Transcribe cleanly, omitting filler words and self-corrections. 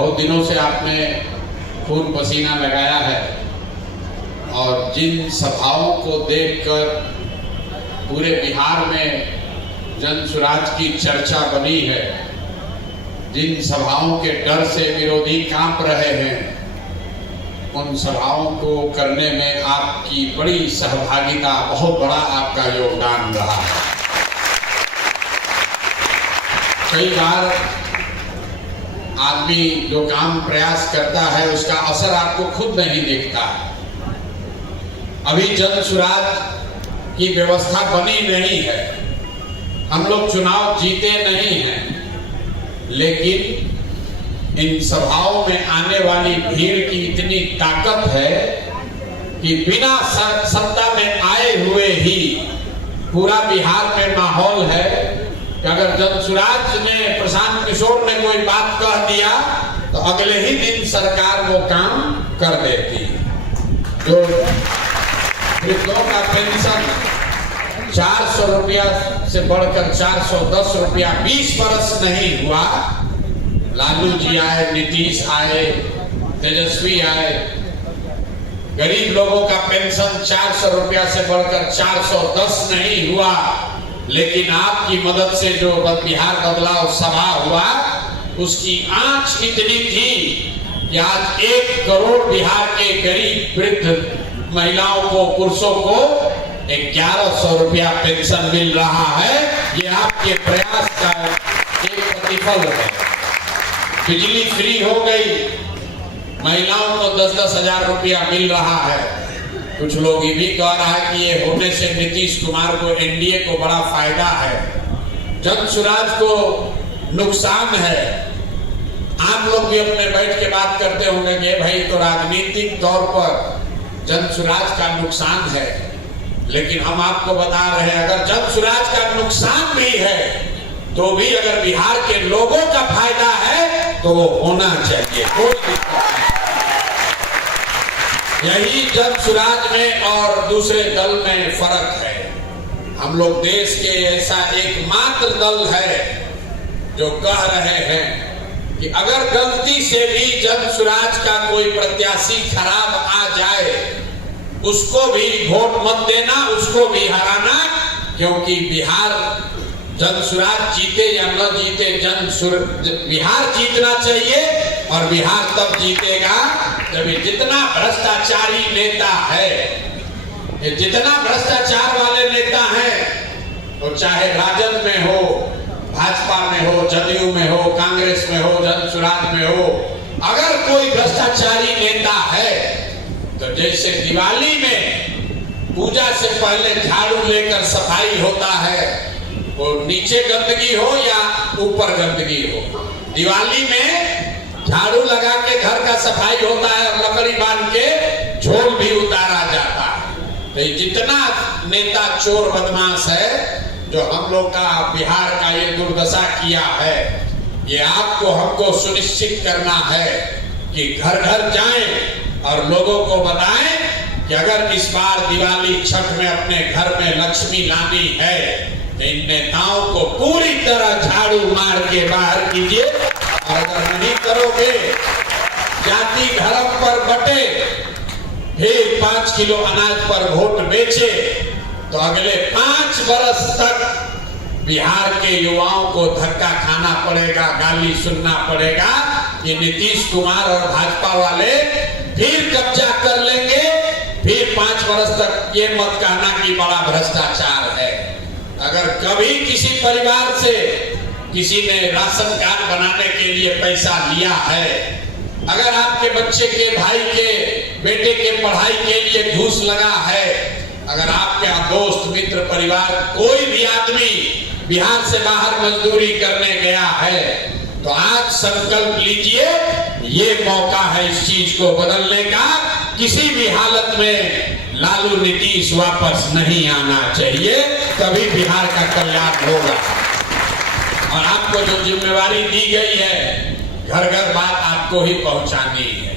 बहुत दिनों से आपने खून पसीना लगाया है और जिन सभाओं को देखकर पूरे बिहार में जन सुराज की चर्चा बनी है, जिन सभाओं के डर से विरोधी कांप रहे हैं, उन सभाओं को करने में आपकी बड़ी सहभागिता, बहुत बड़ा आपका योगदान रहा है। कई बार आदमी जो काम प्रयास करता है उसका असर आपको खुद नहीं दिखता है। अभी जन सुराज की व्यवस्था बनी नहीं है, हम लोग चुनाव जीते नहीं हैं, लेकिन इन सभाओं में आने वाली भीड़ की इतनी ताकत है कि बिना सत्ता में आए हुए ही पूरा बिहार में माहौल है कि अगर जन सुराज ने, प्रशांत किशोर ने कोई बात कह दिया तो अगले ही दिन सरकार वो काम कर देती है। जो वृद्धों का पेंशन 400 रुपया से बढ़कर 410 रुपया 20 बरस नहीं हुआ, लालू जी आए, नीतीश आए, तेजस्वी आए, गरीब लोगों का पेंशन 400 रुपया से बढ़कर 410 नहीं हुआ, लेकिन आपकी मदद से जो बिहार बदलाव सभा हुआ उसकी आंच इतनी थी कि आज 1 करोड़ बिहार के गरीब वृद्ध महिलाओं को, पुरुषों को 1100 रुपया पेंशन मिल रहा है। ये आपके प्रयास का एक प्रतिफल है। बिजली फ्री हो गई, महिलाओं को 10-10 हजार रुपया मिल रहा है। कुछ लोग ये भी कह रहा है कि ये होने से नीतीश कुमार को, एनडीए को बड़ा फायदा है, जन सुराज को नुकसान है। आप लोग भी अपने बैठ के बात करते होंगे कि भाई तो राजनीतिक तौर पर जन सुराज का नुकसान है, लेकिन हम आपको बता रहे हैं अगर जन सुराज का नुकसान भी है तो भी अगर बिहार के लोगों का फायदा है तो वो होना चाहिए, कोई दिक्कत नहीं। यही जन सुराज में और दूसरे दल में फर्क है। हम लोग देश के ऐसा एकमात्र दल है जो कह रहे हैं कि अगर गलती से भी जन सुराज का कोई प्रत्याशी खराब आ जाए उसको भी वोट मत देना, उसको भी हराना, क्योंकि बिहार जन सुराज जीते या न जीते, बिहार जीतना चाहिए। और बिहार तब जीतेगा जब जितना भ्रष्टाचारी नेता है, जितना भ्रष्टाचार वाले नेता हैं, वो चाहे राजद में हो, भाजपा में हो, जदयू में हो, कांग्रेस में हो, जन सुराज में हो, अगर कोई भ्रष्टाचारी नेता है तो जैसे दिवाली में पूजा से पहले झाड़ू लेकर सफाई होता है, वो नीचे गंदगी हो या ऊपर गंदगी हो, दिवाली में झाड़ू लगा के घर का सफाई होता है और लकड़ी बांध के झोल भी उतारा जाता है। तो जितना नेता चोर बदमाश है जो हम लोग का बिहार का ये दुर्दशा किया है, ये आपको हमको सुनिश्चित करना है कि घर घर जाएं और लोगों को बताएं कि अगर इस बार दिवाली छठ में अपने घर में लक्ष्मी लानी है तो इन नेताओं को पूरी तरह झाड़ू मार के बाहर कीजिए। और अगर नहीं करोगे, जाति धर्म पर बटे, फिर 5 किलो अनाज पर वोट बेचे, तो अगले 5 बरस तक बिहार के युवाओं को धक्का खाना पड़ेगा, गाली सुनना पड़ेगा। ये नीतीश कुमार और भाजपा वाले फिर कब्जा कर लेंगे। फिर 5 बरस तक ये मत कहना कि बड़ा भ्रष्टाचार है। अगर कभी किसी परिवार से किसी ने राशन कार्ड बनाने के लिए पैसा लिया है, अगर आपके बच्चे के, भाई के, बेटे के पढ़ाई के लिए घूस लगा है, अगर आपका दोस्त, मित्र, परिवार, कोई भी आदमी बिहार से बाहर मजदूरी करने गया है, तो आज संकल्प लीजिए, ये मौका है इस चीज को बदलने का। किसी भी हालत में लालू नीतीश वापस नहीं आना चाहिए, तभी बिहार का कल्याण होगा। और आपको जो जिम्मेवारी दी गई है, घर घर बात आपको ही पहुंचानी है।